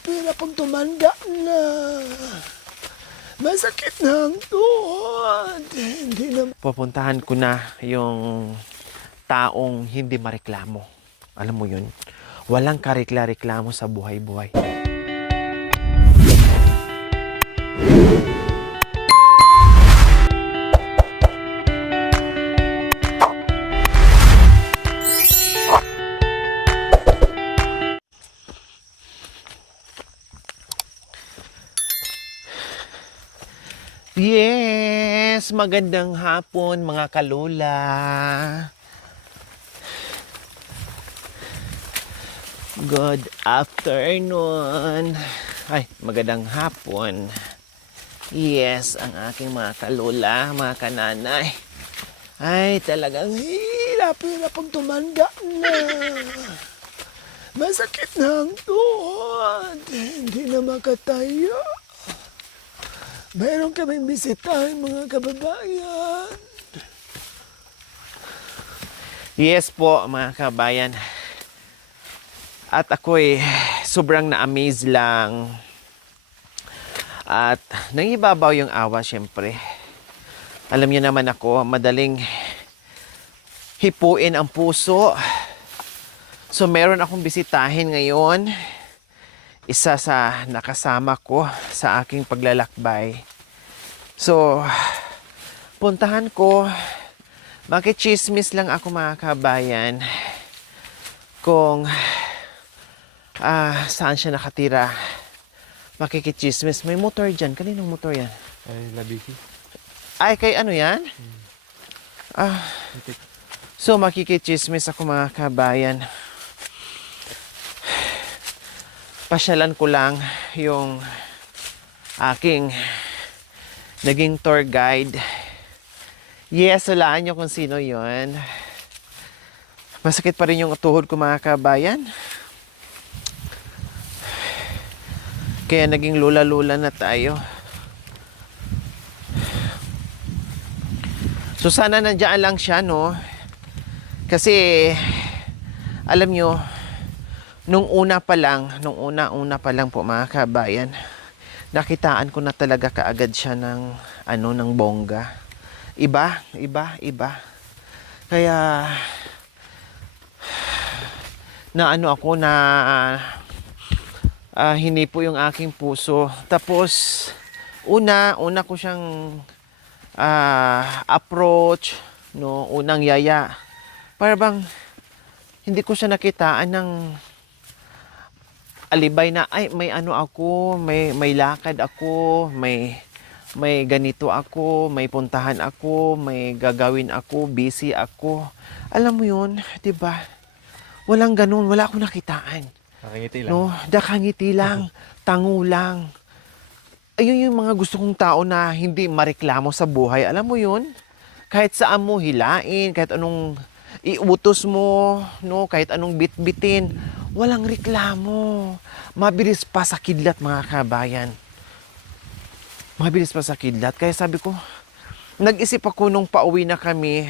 hirap pag tumanda na. Masakit na ang tuhod. Hindi na... Pupuntahan ko na yung taong hindi mareklamo. Alam mo yun? Walang karikla-reklamo sa buhay-buhay. Yes! Magandang hapon mga kalula. Good afternoon. Ay, magandang hapon. Yes, ang aking mga kalula, mga kananay. Ay, talagang Hirap pag tumanda na. Masakit na ang tuhod. Hindi na makatayo. Mayroon kaming bisitahin mga kababayan. yes po mga kabayan. At ako'y sobrang na-amaze lang. At nangibabaw yung awa syempre. Alam niyo naman ako, madaling hipuin ang puso. So meron akong bisitahin ngayon. Isa sa nakasama ko sa aking paglalakbay. So, puntahan ko. Makichismis lang ako mga kabayan. Kung saan siya nakatira. Makikichismis. May motor dyan. Kaninong motor yan? Ay, labiki. Ay, kay ano yan? So, makikichismis ako mga kabayan. Pasyalan ko lang yung aking naging tour guide. Yes, walaan nyo kung sino yon. Masakit pa rin yung tuhod ko mga kabayan. Kaya naging lula-lula na tayo. So sana nandiyan lang siya, no? Kasi alam nyo, nung una pa lang po mga kabayan, nakitaan ko na talaga kaagad siya ng ng bongga. Iba. Kaya ako na hinipo yung aking puso. Tapos una ko siyang approach, no, unang yaya. Para bang hindi ko siya nakitaan ng alibay na ay may ako, may lakad ako, may ganito ako, may puntahan ako, may gagawin ako, busy ako. Alam mo 'yun, 'di ba? Walang ganun, wala akong nakitaan. Nakangiti lang. No, dakangiti lang, tango lang. Ayun yung mga gusto kong tao na hindi mareklamo sa buhay. Alam mo 'yun? Kahit saan mo hilain, kahit anong iutos mo, no, kahit anong bitbitin, walang reklamo. Mabilis pa sa kidlat mga kabayan. Mabilis pa sa kidlat. Kaya sabi ko, nag-isip ako nung pauwi na kami,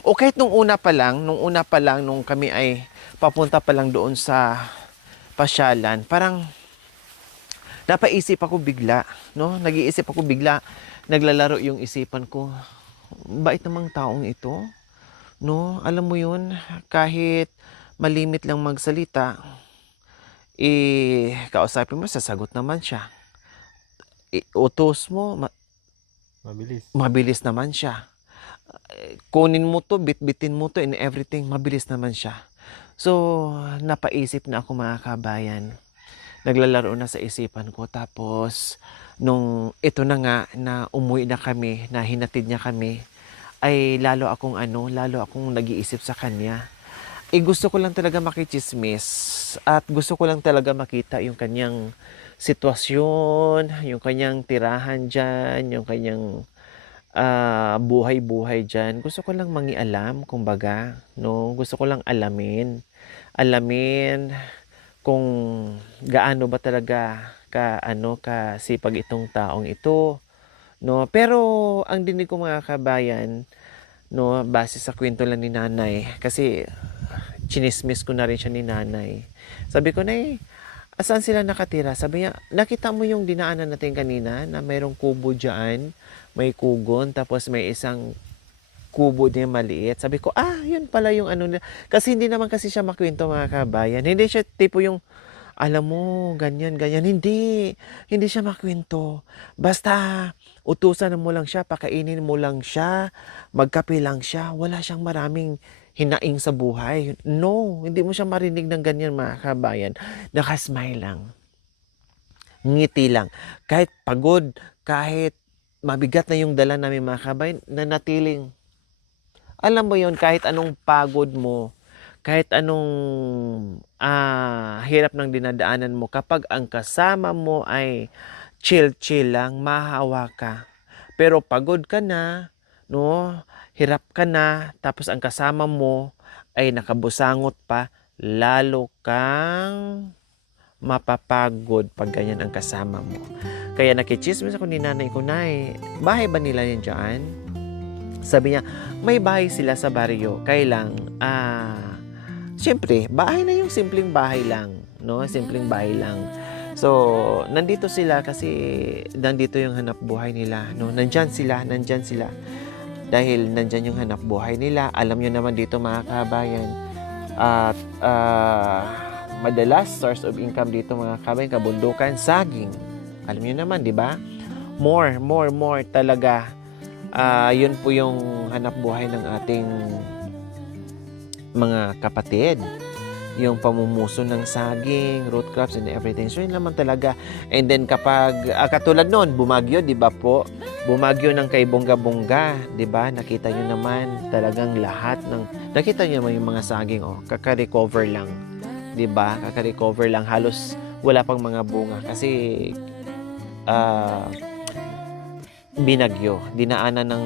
o kahit nung una pa lang, nung kami ay papunta pa lang doon sa pasyalan, parang napaisip ako bigla, no? Nag-iisip ako bigla, naglalaro yung isipan ko. Bait namang taong ito, no? Alam mo yun, kahit malimit lang magsalita, kausapin mo, sasagot naman siya. Utos mo, mabilis naman siya. Kunin mo to, bitbitin mo to, and everything, mabilis naman siya. So, napaisip na ako mga kabayan. Naglalaro na sa isipan ko. Tapos, nung ito na nga, na umuwi na kami, na hinatid niya kami, ay lalo akong nag-iisip sa kanya. Gusto ko lang talaga makichismis at gusto ko lang talaga makita yung kanyang sitwasyon, yung kanyang tirahan dyan, yung kanyang buhay-buhay dyan. Gusto ko lang mangialam, kumbaga, no? Gusto ko lang alamin kung gaano ba talaga kasipag itong taong ito, no? Pero ang dinig ko mga kabayan, no, base sa kwento lang ni nanay, kasi chinismis ko na rin siya ni nanay. Sabi ko, Nay, Saan sila nakatira? Sabi niya, nakita mo yung dinaanan natin kanina na mayroong kubo dyan, may kugon, tapos may isang kubo din maliit. Sabi ko, yun pala yung ano nila. Kasi hindi naman kasi siya makwento mga kabayan. Hindi siya tipo yung, alam mo, ganyan, ganyan. Hindi siya makwento. Basta, utusan mo lang siya, pakainin mo lang siya, magkape lang siya. Wala siyang maraming hinaing sa buhay. No, hindi mo siya marinig ng ganyan mga kabayan. Nakasmile lang. Ngiti lang. Kahit pagod, kahit mabigat na yung dala namin mga kabayan, nanatiling. Alam mo yon, kahit anong pagod mo, kahit anong hirap ng dinadaanan mo, kapag ang kasama mo ay chill-chill lang, mahawa ka. Pero pagod ka na, no? Hirap ka na, tapos ang kasama mo ay nakabusangot pa, lalo kang mapapagod pag ganyan ang kasama mo. Kaya nakichismis ako ni nanay ko, Nay, bahay ba nila yan dyan? Sabi niya, may bahay sila sa baryo. Kailang, siyempre, bahay na yung simpleng bahay lang. No? Simpleng bahay lang. So, nandito sila kasi nandito yung hanap buhay nila. No? Nandyan sila. Dahil nandyan yung hanap buhay nila. Alam nyo naman dito mga kabayan. At madalas, source of income dito mga kabayan, kabundukan, saging. Alam nyo naman, di ba? More talaga. Yun po yung hanap buhay ng ating mga kapatid. Yung pamumuso ng saging, root crops and everything. So yun naman talaga. And then kapag, katulad noon, bumagyo, di ba po? Bumagyo ng kay Bongga-Bongga, di ba? Nakita nyo naman talagang lahat ng, nakita nyo naman yung mga saging, kaka-recover lang. Di ba? Kaka-recover lang. Halos wala pang mga bunga. Kasi, binagyo, dinaanan ng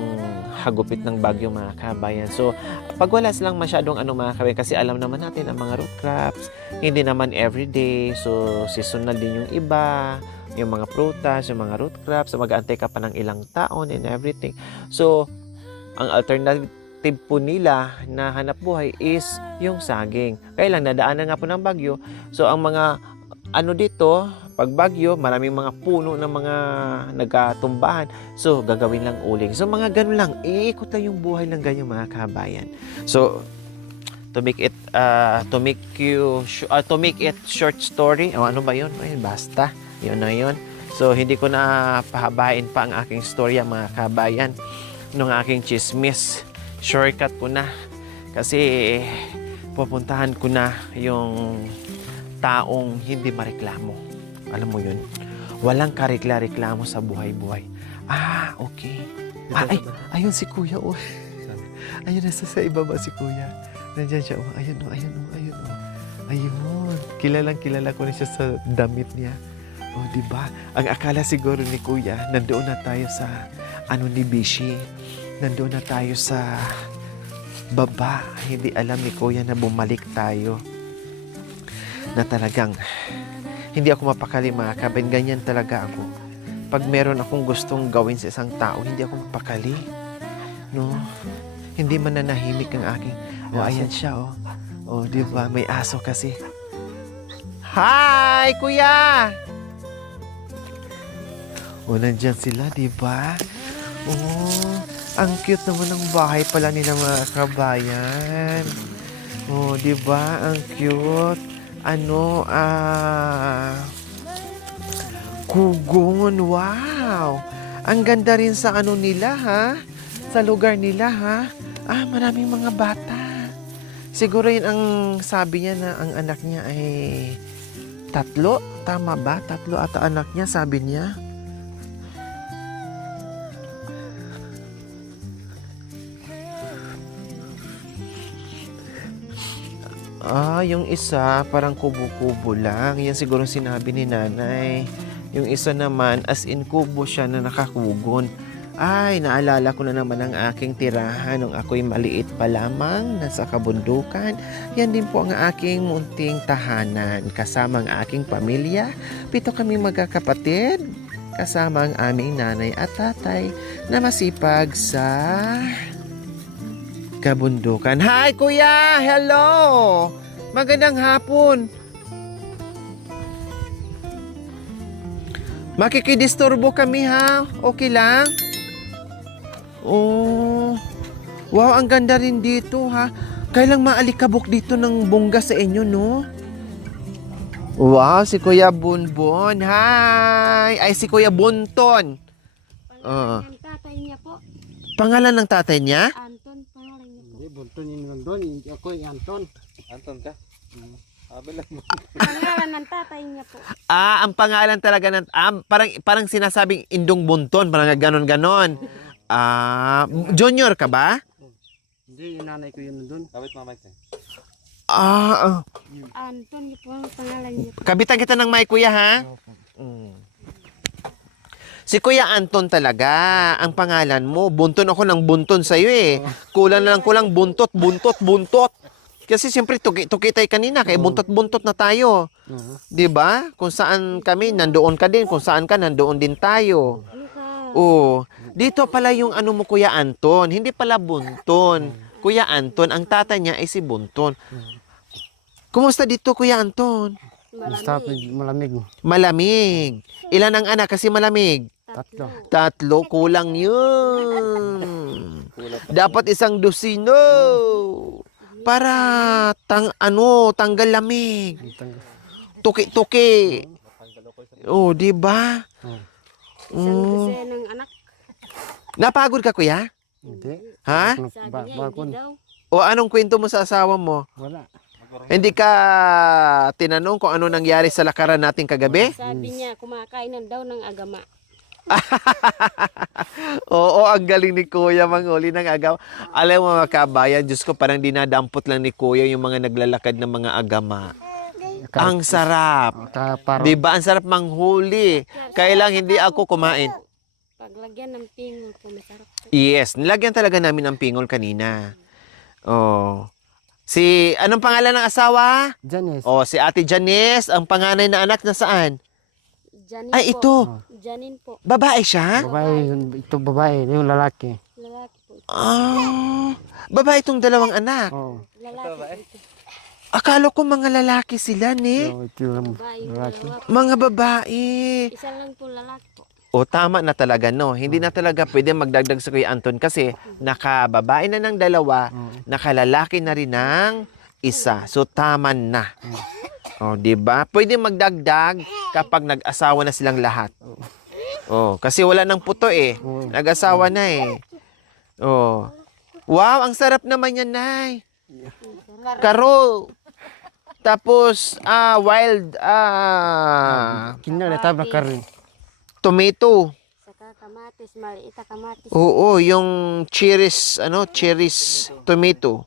hagupit ng bagyo mga kabayan. So, pag wala silang masyadong mga kabayan, kasi alam naman natin ang mga root crops, hindi naman everyday, so seasonal din yung iba, yung mga prutas, yung mga root crops, so mag-aantay ka pa ng ilang taon and everything. So, ang alternative po nila na hanap buhay is yung saging. Kaya lang, nadaanan nga po ng bagyo, so ang mga dito, pag bagyo, maraming mga puno ng mga nagkatumbahan. So, gagawin lang uling. So, mga ganun lang. Iikot lang yung buhay ng ganyan mga kabayan. So, to make it short story, ano ba yun? Basta, yun na yun. So, hindi ko na pahabain pa ang aking storya mga kabayan nung aking chismis. Shortcut ko na. Kasi, pupuntahan ko na yung taong hindi mareklamo. Alam mo yun? Walang karekla-reklamo sa buhay-buhay. Okay. Ayun si Kuya, Ayun, nasa sa ibaba si Kuya. Nandiyan siya, Ayun. Ayun. Kilala ko na siya sa damit niya. Diba? Ang akala siguro ni Kuya, nandoon na tayo sa, ni Bishi. Nandoon na tayo sa baba. Hindi alam ni Kuya na bumalik tayo. Na talagang hindi ako mapakali mga kabayan. Ganyan talaga ako. Pag meron akong gustong gawin sa isang tao, hindi ako mapakali. No? Hindi mananahimik ang aking... ayan siya, di ba? May aso kasi. Hi, Kuya! Nandyan sila, di ba? Ang cute naman ng bahay pala nila mga kabayan. Di ba? Ang cute. Kugon, wow! Ang ganda rin sa nila, ha? Sa lugar nila, ha? Maraming mga bata. Siguro yun ang sabi niya na ang anak niya ay 3. Tama ba? 3 ata anak niya, sabi niya. Yung isa, parang kubo-kubo lang. Yan siguro sinabi ni nanay. Yung isa naman, as in kubo siya na nakakugon. Naalala ko na naman ang aking tirahan nung ako'y maliit pa lamang, nasa kabundukan. Yan din po ang aking munting tahanan. Kasama ang aking pamilya. 7 kami magkakapatid. Kasama ang aming nanay at tatay na masipag sa kabundukan. Hi, Kuya! Hello! Magandang hapon! Makikidisturbo kami ha. Okay lang? Oh. Wow, ang ganda rin dito ha. Kailang maalikabok dito ng bongga sa inyo, no? Wow, si Kuya Bonbon. Hi! Ay, si Kuya Bonton. Pangalan ng tatay niya po. Pangalan ng tatay niya? Anton, pangalan niya po. Hindi, bunton yun nandun. Ako yung Anton. Anton ka? Sabi lang mo. Pangalan ng tatay niya po. Ah, ang pangalan talaga ng... parang sinasabing Indong Bonton. Parang ganon-ganon. Ah, junior ka ba? Hindi, yung nanay ko yun nandun. Kapit mamay ka. Anton niya po ang pangalan niya po. Kabitan kita ng mic, kuya, ha? Mm. Si Kuya Anton talaga, ang pangalan mo. Bunton ako ng bunton sa'yo eh. Kulang na lang kulang buntot. Kasi siyempre, tuki tayo kanina, kaya buntot-buntot na tayo. 'Di ba? Kung saan kami, nandoon ka din. Kung saan ka, nandoon din tayo. Oh, dito pala yung ano mo, Kuya Anton. Hindi pala bunton. Kuya Anton, ang tatay niya ay si Bunton. Kumusta dito, Kuya Anton? Basta malamig. Malamig. Ilan ang anak kasi malamig? Tatlo. Tatlo, kulang yun. Dapat isang dosino. Para tanggal lamig. Tuki-tuki. Oh, di ba? Isang kasi ng anak. Napagod ka, kuya? Hindi. Ha? Sabi niya, hindi daw. O anong kwento mo sa asawa mo? Wala. Hindi ka tinanong kung ano nangyari sa lakaran natin kagabi? Sabi niya, kumakain na daw ng agama. Oo, ang galing ni Kuya manghuli ng agaw. Alam mo mga kabayan, Diyos ko, parang dinadampot lang ni Kuya yung mga naglalakad ng mga agama. Ang sarap. Di ba? Ang sarap manghuli. Kaya lang hindi ako kumain. Paglagyan ng pingol po, masarap po. Yes, nilagyan talaga namin ng pingol kanina. Oh. Anong pangalan ng asawa? Janice. Oh, si Ate Janice, ang panganay na anak na saan? Janin Ay, po. ito. Janin po. Babae siya? Babae, ito babae, yung lalaki. Lalaki po. Ah, babae itong dalawang anak. Oo. Lalaki po ito. Akala ko mga lalaki sila, ni. So, ito yung Babae yung lalaki. dalawa po. Mga babae. Isa lang po lalaki po. O tama na talaga, no? Hindi na talaga pwede magdagdag sa Kuya Anton kasi nakababae na ng dalawa, nakalalaki na rin ng isa. So tama na. O, di ba? Pwede magdagdag kapag nag-asawa na silang lahat. O, kasi wala nang puto eh. Nag-asawa na eh. O. Wow, ang sarap naman yan, Nay. Karo. Tapos, wild, Kinala tabla karin. tomato. Saka kamatis, maliit na kamatis. Oo, yung cherries tomato.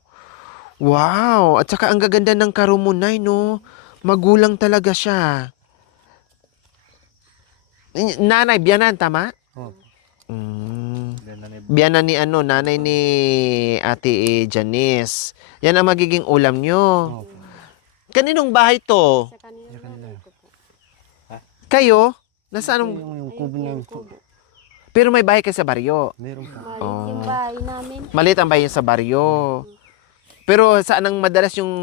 Wow, at saka ang gaganda ng karumunay, no? Magulang talaga siya. Nanay, biyanan, tama? Oo. Biyanan ni nanay ni Ate Janice. Yan ang magiging ulam nyo. Kaninong bahay to? Sa kanila natin ko po. Kayo? Nasaan? Yung kubo namin po. Pero may bahay kayo sa baryo. Meron po. Maliit yung bahay namin. Maliit ang bahay niya sa baryo. Pero saan ang madalas yung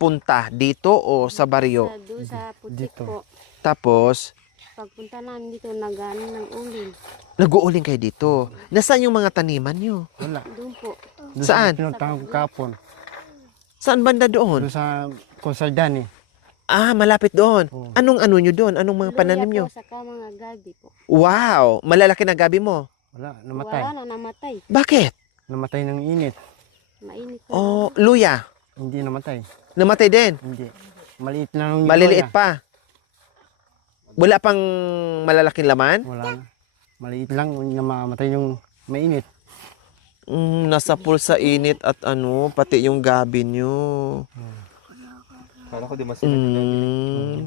punta dito o sa baryo? Sa doon sa putik Dito. po. Tapos Pagpunta namin dito, nagano ng uling. nag-uuling kayo dito. Nasaan yung mga taniman nyo? Wala. Doon po. Doon Saan? Sa pinuntahan ko kapon. Saan banda doon? Doon sa Consaldani. Ah, malapit doon. Oo. Anong ano nyo doon? Anong mga pananim nyo? Luya po, saka mga gabi po. Wow, malalaki na gabi mo. Wala, namatay. Wala na, namatay. Bakit? Namatay ng init. Mainit na. Oh, luya. Hindi namatay. Namatay din. Hindi. Maliit lang yung Maliliit loya. pa. Wala pang malalaking laman? Wala na. Maliit lang namamatay yung mainit. Nasa pool sa init at pati yung gabi nyo. Kala ko di masila.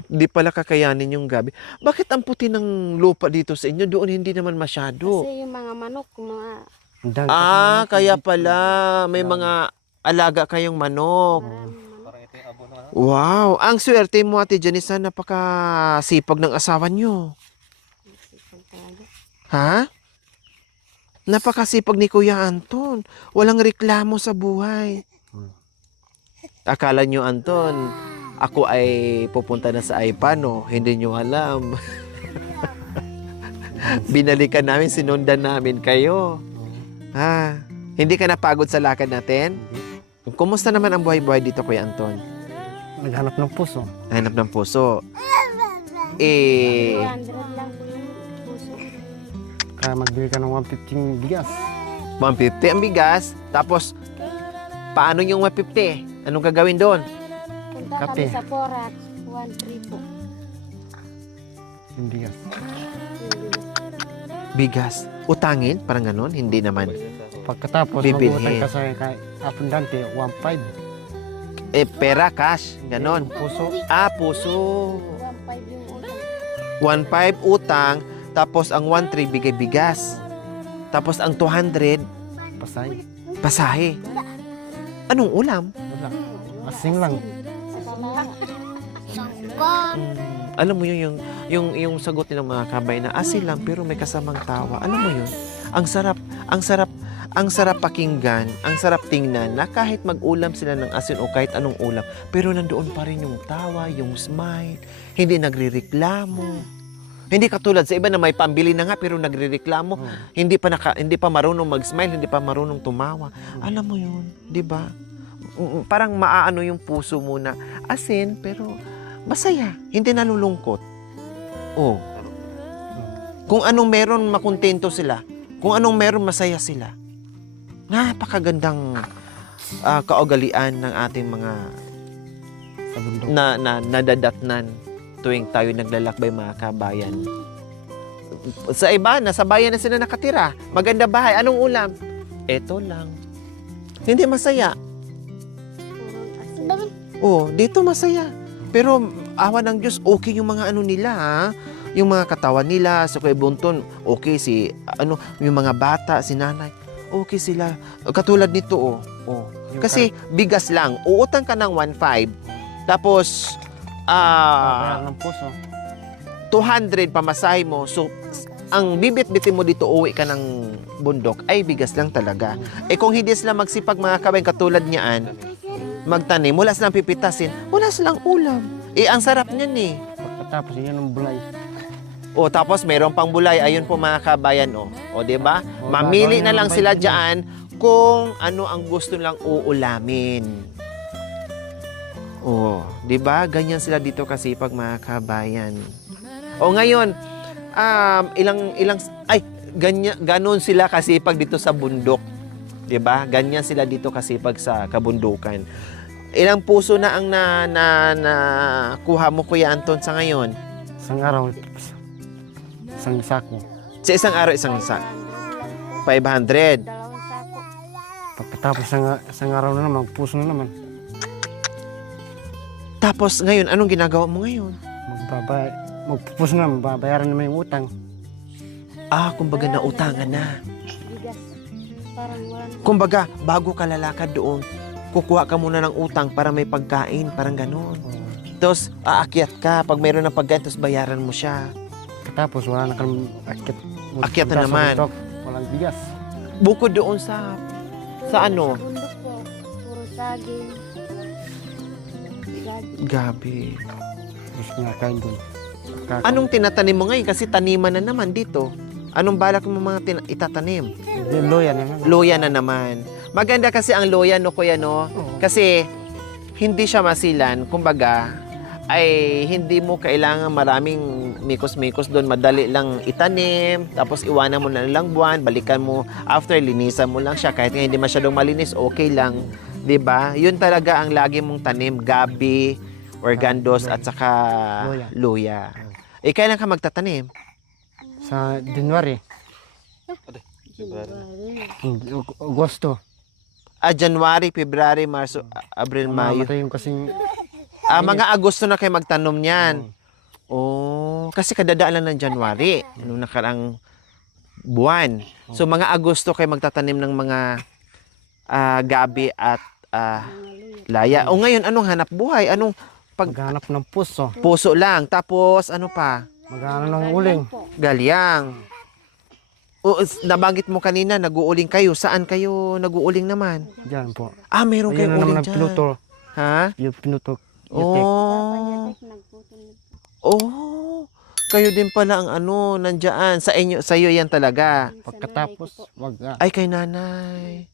Di pala kakayanin yung gabi. Bakit ang puti ng lupa dito sa inyo? Doon hindi naman masyado. Kasi yung mga manok, mga Ang dami Ah, kasi kaya namatay pala. May mga alaga kayong manok. maraming manok. Parang ito yung abo na ano. Wow, ang swerte mo, Ate Janice, napakasipag ng asawa nyo. Sipag talaga. Ha? Napakasipag ni Kuya Anton. Walang reklamo sa buhay. Akala nyo, Anton, ako ay pupunta na sa Aipano, hindi nyo alam. Binalikan namin, sinundan namin kayo. Ha? Hindi ka napagod sa lakad natin? Kumusta naman ang buhay-buhay dito, Kuya Anton? Naghanap ng puso. Hanap ng puso. Eh, 200 lang po yung puso. Kaya magbili ka ng 150 bigas. 150 ang bigas. Tapos, paano yung 150? Anong gagawin doon? Punta Kape. kami sa Porat, 1-3 po. Yung bigas. Bigas. Utangin? Parang ganon? Hindi naman. Pagkatapos, Bibilhin. magutang ka sa kay Apundante, 1.5. Eh, pera, cash. Ganon. Puso. Ah, puso. 1-5 yung utang. 1.5 utang. Tapos, ang 1.3 bigay bigas. Tapos, ang 200, Pasay. pasahe. Anong ulam? Wala. Asing lang. Alam mo yun, yung sagot ng mga kabay na asin lang pero may kasamang tawa. Alam mo yun? Ang sarap pakinggan, ang sarap tingnan na kahit mag-ulam sila ng asin o kahit anong ulam, pero nandoon pa rin yung tawa, yung smile, hindi nagrereklamo. Hindi katulad sa iba na may pambili na nga pero nagrereklamo, hindi pa marunong mag-smile, hindi pa marunong tumawa. Alam mo yun, 'di ba? Parang maaano yung puso mo na asin pero masaya, hindi nalulungkot. Oh. Kung anong meron, makontento sila. Kung anong meron, masaya sila. Napakagandang kaugalian ng ating mga Sa bundok. nadadatnan tuwing tayo naglalakbay, mga kabayan. Sa iba, nasa bayan na sila nakatira. Maganda bahay. Anong ulam? Eto lang. Hindi masaya. Oh, dito masaya. Pero awa ng Diyos, okay yung mga ano nila, ha? Yung mga katawan nila, sa Kuya Bunton, okay yung mga bata, si nanay, okay sila. Katulad nito, oh. Kasi bigas lang, uutang ka ng 1.5, tapos, Bayaran ng puso. 200 pamasahe mo, so, ang bibit-bitin mo dito, uwi ka ng bundok, ay bigas lang talaga. Eh kung hindi sila magsipag, mga kabayan, katulad niyaan, magtanim, wala silang pipitasin, wala silang ulam. Eh, ang sarap niyan eh. Pagkatapos, yan ang bulay. O, tapos meron pang bulay. Ayun po, mga kabayan, o. O, diba? O, Mamili gagawin na ng lang sila 20. dyan kung ano ang gusto lang uulamin. O, diba? Ganyan sila dito kasipag, mga kabayan. O, ngayon, ganon sila kasipag dito sa bundok. Diba? Ganyan sila dito kasipag sa kabundukan. Ilang puso na ang kuha mo, Kuya Anton, sa ngayon? Isang araw, isang sako. Sa isang araw, isang 500. Dalawang sako. Pagkatapos isang araw na naman, puso na naman. Tapos ngayon, anong ginagawa mo ngayon? Magpupuso na, babayaran naman yung utang. Kumbaga nautangan na. Bigas. Parang walang Kumbaga, bago ka lalakad doon, kukuha ka muna ng utang para may pagkain, parang gano'n. Tapos, aakyat ka. Pag mayroon ng pagkain, tapos bayaran mo siya. Pagkatapos, wala na kang akyat. Akyat na Punta sa naman. bundok, walang bigas. Bukod doon sa ano? Sa bundok po. Puro saging. Gabi. Tapos kinakain doon. Anong tinatanim mo ngayon? Kasi taniman na naman dito. Anong balak mo mga itatanim? Loya na naman. Loya na naman. Maganda kasi ang loya, no, Kuya, no? Kasi hindi siya masilan. Kumbaga, ay hindi mo kailangan maraming mikos-mikos doon. Madali lang itanim, tapos iwanan mo na lang buwan, balikan mo. After, linisan mo lang siya. Kahit nga hindi masyadong malinis, okay lang. 'Di ba? Yun talaga ang lagi mong tanim. Gabi, organdos, at saka loya. Eh, kailan ka magtatanim? Sa January, Agosto. January, February, Marso, Abril, Mayo. Mamatay yung kasing Mga Agosto na kayo magtanom niyan. Oh, kasi kadadaan lang ng January, nung nakarang buwan. So mga Agosto kayo magtatanim ng mga gabi at laya. O ngayon, anong hanap buhay? Anong maghanap ng puso. puso lang? Tapos ano pa? Maghanap ng uling. Galyang. O, nabanggit mo kanina, nag-uuling kayo. Saan kayo nag-uuling naman? Diyan po. Meron Ayun kayong na naman uling ang dyan. pinuto. Ha? Yung pinuto. Oh. Yatek, nagputol na po. Oh. Kayo din pala ang ano, nandiyan. Sa inyo, sa iyo yan talaga. Sa Pagkatapos, nanay ko po. wag Ay, kay nanay.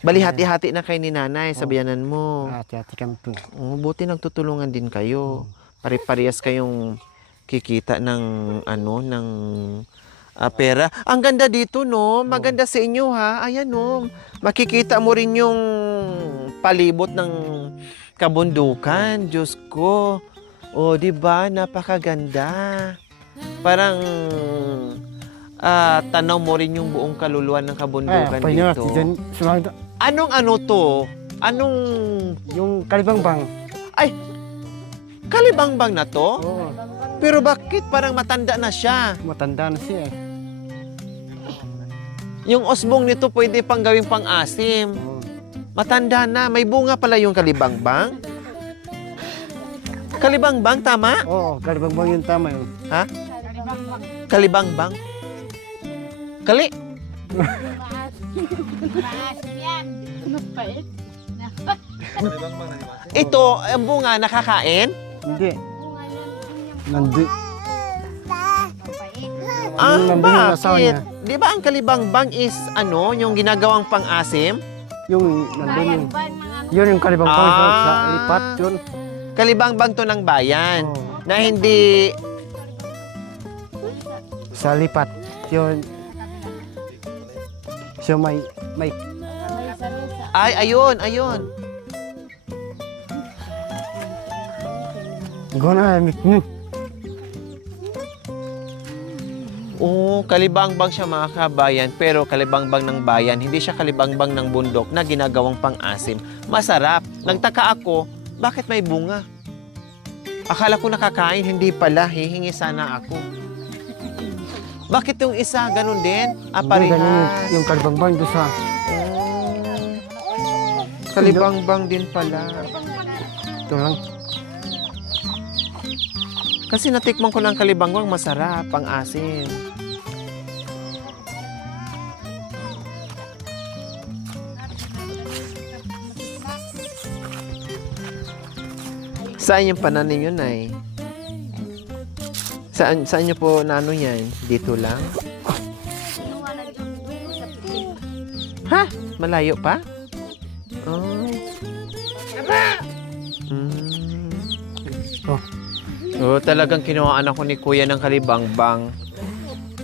Bali, hati-hati na kay ni nanay, sabihanan mo. hati-hati kami po. Oh, buti nagtutulungan din kayo. Pare-parehas kayong kikita ng ano, ng pera. Ang ganda dito, no? Maganda sa inyo, ha? Ayan, no? Makikita mo rin yung palibot ng kabundukan. Diyos ko. Oh, di ba? Napakaganda. Parang tanaw mo rin yung buong kaluluwa ng kabundukan Pwede na, dito. Anong? Anong ano to? Anong Yung kalibangbang. kalibangbang na to? Oo, Pero bakit parang matanda na siya? matanda na siya eh. Yung osbong nito pwede pang gawing pang-asim. Oo. Matanda na. May bunga pala yung kalibangbang. Kalibangbang, tama? Oo, kalibangbang yung tama yun. Ha? Kalibangbang? Kali? Kalibang bang nalimas? Ito, ang bunga, nakakain? Hindi. Nandi. Ah, nandun yung asawa bakit? niya. Di ba ang kalibangbang is ano, yung ginagawang pang-asim? Yung nandun yung... Yun yung kalibangbang sa lipat yun. Kalibangbang to ng bayan. Oo. Na hindi... Sa lipat. Yun. So may Ay, ayun. gona Oo, kalibangbang siya mga kabayan, pero kalibangbang ng bayan, hindi siya kalibangbang ng bundok na ginagawang pang-asim. Masarap. Nagtaka ako, bakit may bunga? Akala ko nakakain, hindi pala. Hihingi sana ako. Bakit yung isa, ganun din? Parehas. yung kalibangbang doon sa Kalibangbang din pala. ito lang. Kasi natikman ko ng kalibangbang, masarap, pang-asim. Saan yung pananim yun, ay? Saan nyo po na ano yan? Dito lang? Ha? Malayo pa? Oh. Oh. Oh, talagang kinuhaan ako ni Kuya ng kalibangbang.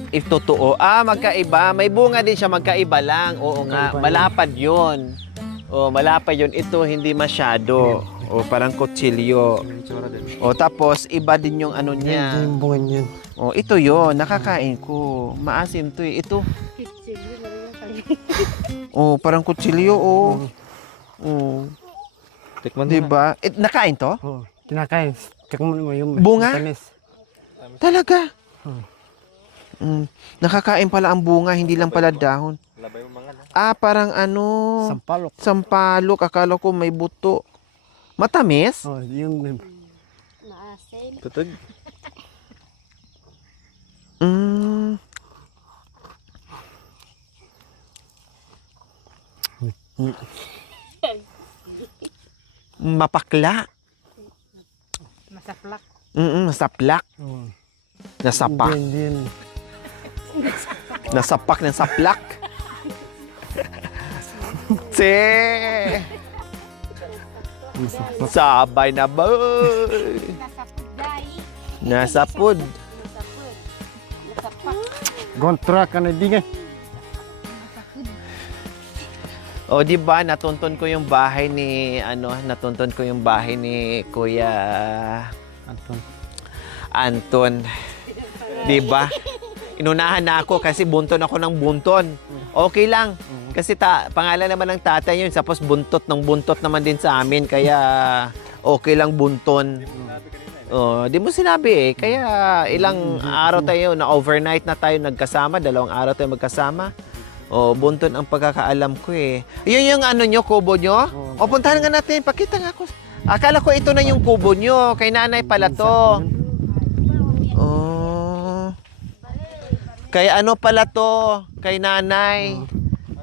If totoo. Magkaiba. May bunga din siya, magkaiba lang. Oo nga, Magkaiba malapad yun. Oh, malapad yun. Ito, hindi masyado. O, parang kutsilyo. Yung itsura din. O, tapos, iba din yung ano Yan niya. yung bungan yun. O, ito yun. Nakakain ko. Maasim to eh. Ito. O, parang kutsilyo, o. O. Tikman mo na. Diba? Nakain to? Oo, kinakain. Tikman mo yung Bunga? matamis. Talaga? Hmm. Nakakain pala ang bunga, hindi lang pala dahon. Labay mo mga na. Parang ano, Sampalok. sampalok. Akala ko may buto. Matamis? Oh, yung Maasim. Tutog. Mm. Mapakla. Masaplak. Masaplak. oh, Nasapak. Hindi. Nasapak ng saplak. Tse. Sabay na ba? Nasapud, day. Nasapud. Nasapak. Gontra ka na di nga. O di ba natuntun ko yung bahay ni natuntun ko yung bahay ni Kuya Anton. Anton. Di ba? Inunahan na ako kasi bunton ako ng bunton. Okay lang. Kasi pangalan naman ng tatay yun. Tapos buntot ng buntot naman din sa amin. Kaya okay lang bunton. Di mo sinabi eh. Kaya ilang araw tayo na overnight na tayo nagkasama. 2 araw tayo magkasama. Bunton ang pagkakaalam ko eh. Yun yung ano nyo, kubo nyo? Puntahan nga natin. Pakita nga ako. Akala ko ito na yung kubo nyo. Kay nanay pala to. Kay ano pala to? Kay nanay.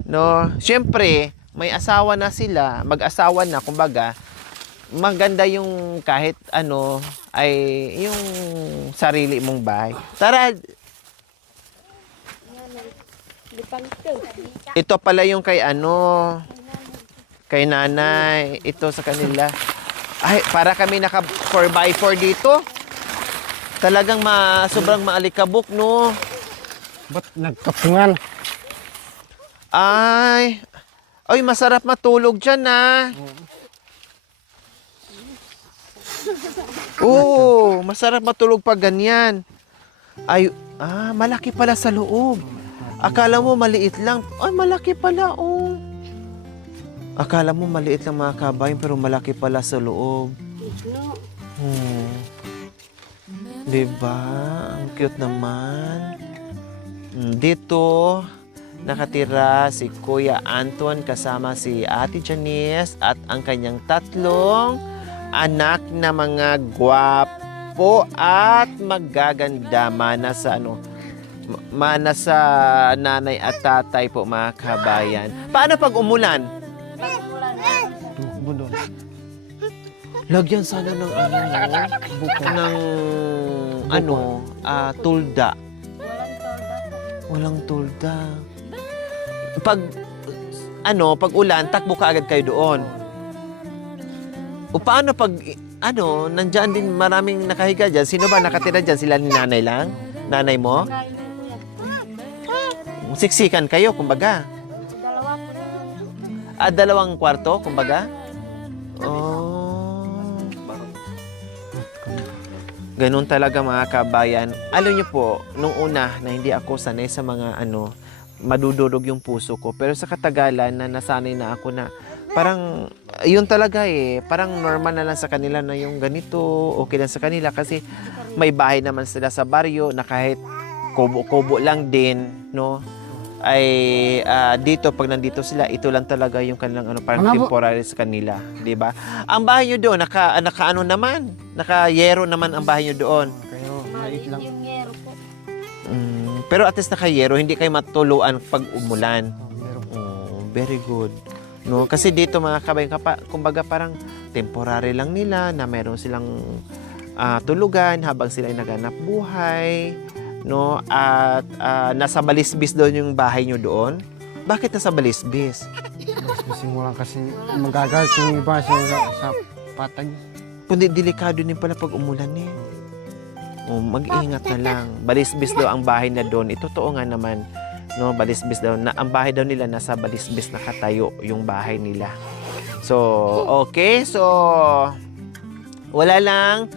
No? Siyempre, may asawa na sila. Mag-asawa na, kumbaga. maganda yung kahit ano ay yung sarili mong bahay. Tara, Lipang to. ito pala yung kay ano, kay nanay. Ito sa kanila. Ay, para kami naka 4x4 dito. Talagang sobrang maalikabok, no? Ba't nagkapungan? Ay, masarap matulog dyan, ah. Oo, masarap matulog pag ganyan. Ay, malaki pala sa loob. Akala mo maliit lang. Ay, malaki pala, oh. Akala mo maliit lang mga kabayan, pero malaki pala sa loob. No. Diba? Ang cute naman. Dito, nakatira si Kuya Anton kasama si Ate Janice at ang kanyang tatlong anak na mga gwapo at magaganda. Mana sa nanay at tatay po mga kabayan. Paano pag umulan? Tubo doon. Lagyan sana ng tulda. Walang tulda. Pag ulan, takbo ka agad kayo doon. O paano pag nandyan din maraming nakahiga dyan? Sino ba nakatira dyan? Sila ni nanay lang? Nanay mo? Siksikan kayo, kumbaga. Dalawa po na. Dalawang kwarto, kumbaga? Oh. Ganun talaga mga kabayan. Alam niyo po, nung una na hindi ako sanay sa mga madudurog yung puso ko. Pero sa katagalan na nasanay na ako na parang, yun talaga parang normal na lang sa kanila na yung ganito, okay lang sa kanila kasi may bahay naman sila sa baryo na kahit kubo-kubo lang din, no? Ay dito pag nandito sila, ito lang talaga yung kanilang parang temporary sa kanila, 'di ba? Ang bahay niyo doon naka-yero naman ang bahay niyo doon. Pero maliit lang. Yung yero po. Pero at least naka-yero, hindi kayo matuluan pag umulan. Meron. Oh, very good. No, kasi dito mga kabayan, kumbaga parang temporary lang nila na meron silang tulugan habang sila ay naghanap buhay. No, at nasa Balisbis doon yung bahay nyo doon. Bakit nasa Balisbis? Kasi mo lang kasi magagalit yung iba sa patag. Kundi delikado din pala pag umulan mag-ingat na lang. Balisbis daw ang bahay na doon. Totoo nga naman. No, Balisbis daw. Ang bahay daw nila nasa Balisbis nakatayo yung bahay nila. So, okay. So, wala lang.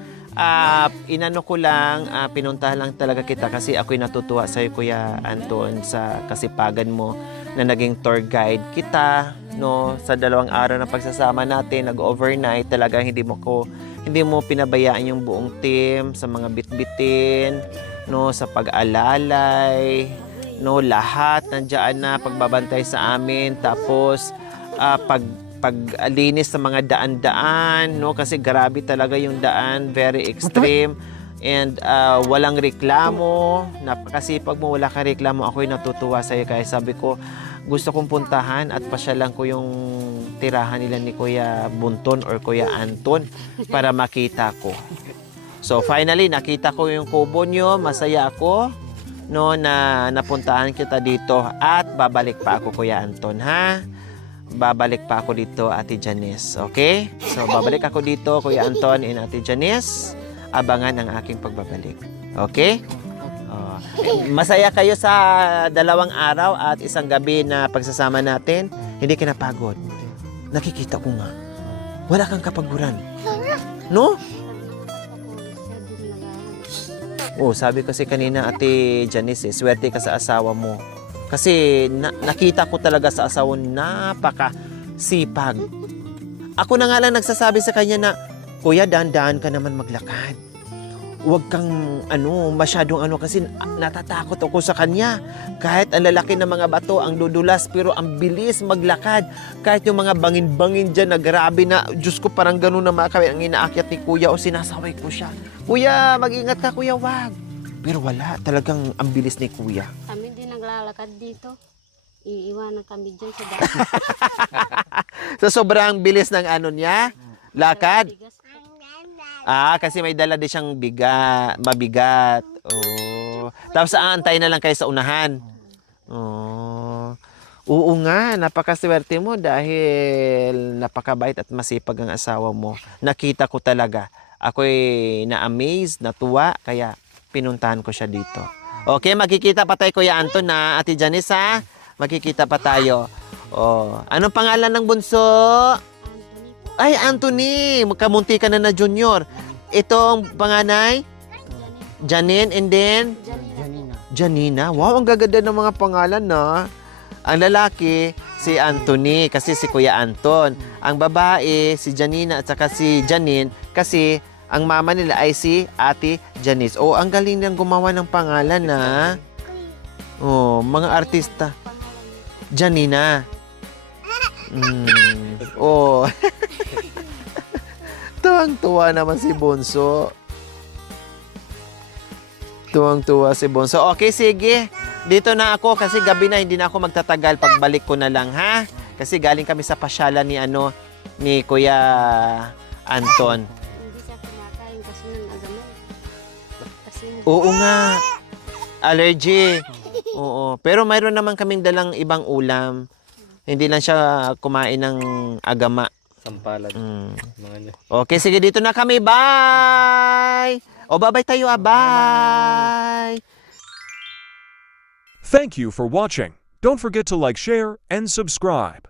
Inano ko lang, pinuntahan lang talaga kita kasi ako'y natutuwa sa'yo, Kuya Anton, sa kasipagan mo na naging tour guide kita, no? Sa 2 araw na pagsasama natin, nag-overnight, talagang hindi mo pinabayaan yung buong team sa mga bitbitin, no? Sa pag-alalay, no? Lahat nandiyan na, pagbabantay sa amin, tapos paglinis sa mga daan-daan, no? Kasi grabe talaga yung daan, very extreme. And walang reklamo. Napakasipag mo, wala kang reklamo. Ako'y natutuwa sa'yo. Kaya sabi ko, gusto kong puntahan at pasyalan ko yung tirahan nila ni Kuya Bunton or Kuya Anton para makita ko. So finally, nakita ko yung kubo nyo. Masaya ako, no, na napuntahan kita dito. At babalik pa ako, Kuya Anton, ha? Babalik pa ako dito, Ate Janice. Okay? So, babalik ako dito, Kuya Anton and Ate Janice. Abangan ang aking pagbabalik. Okay? Masaya kayo sa 2 araw at 1 gabi na pagsasama natin. Hindi ka napagod. Nakikita ko nga. Wala kang kapaguran. No? Oh, sabi kasi kanina, Ate Janice, swerte ka sa asawa mo. Kasi nakita ko talaga sa asawa, napaka-sipag. Ako na nga lang nagsasabi sa kanya na, Kuya, dahan-dahan ka naman maglakad. Huwag kang masyadong kasi natatakot ako sa kanya. Kahit ang lalaki ng mga bato, ang dudulas, pero ang bilis maglakad. Kahit yung mga bangin-bangin dyan na grabe na, Diyos ko, parang ganun na ang inaakyat ni Kuya o sinasaway ko siya. Kuya, mag-ingat ka, Kuya, wag. Pero wala, talagang ang bilis ni Kuya. Kami din naglalakad dito. Iiwanan kami dyan sa daan. So sobrang bilis ng niya, Lakad? Bigas po. Kasi may dala din siyang mabigat. Oh. Tapos aantay na lang kayo sa unahan. Oh. Oo nga, napakaswerte mo dahil napakabait at masipag ang asawa mo. Nakita ko talaga. Ako'y na-amaze, natuwa, kaya pinuntahan ko siya dito. Okay, magkikita pa tayo, Kuya Anton, na Ate Janice, ha? Magkikita pa tayo. Oh. Anong pangalan ng bunso? Anthony po. Ay, Anthony! Magkamunti ka na junior. Itong panganay? Janine, and then? Janina. Janina. Wow, ang gaganda ng mga pangalan, na. Ang lalaki, si Anthony, kasi si Kuya Anton. Ang babae, si Janina at saka si Janine, kasi ang mama nila ay si Ate Janice. Oh, ang galing niyang gumawa ng pangalan, na. Oh, mga artista. Janina. Oh. Tuwang-tuwa naman si Bonso. Tuwang-tuwa si Bonso. Okay, sige. Dito na ako kasi gabi na, hindi na ako magtatagal. Pagbalik ko na lang, ha? Kasi galing kami sa pasyalan ni Kuya Anton. Hindi siya kumakain kasi ng agaman. Kasi Oo nga. Allergy. Oo. Pero mayroon naman kaming dalang ibang ulam. Hindi lang siya kumain ng agama. Sampalad. Mm. Mga niya. Okay, sige, dito na kami. Bye! O, bye-bye tayo, bye! Thank you for watching. Don't forget to like, share, and subscribe.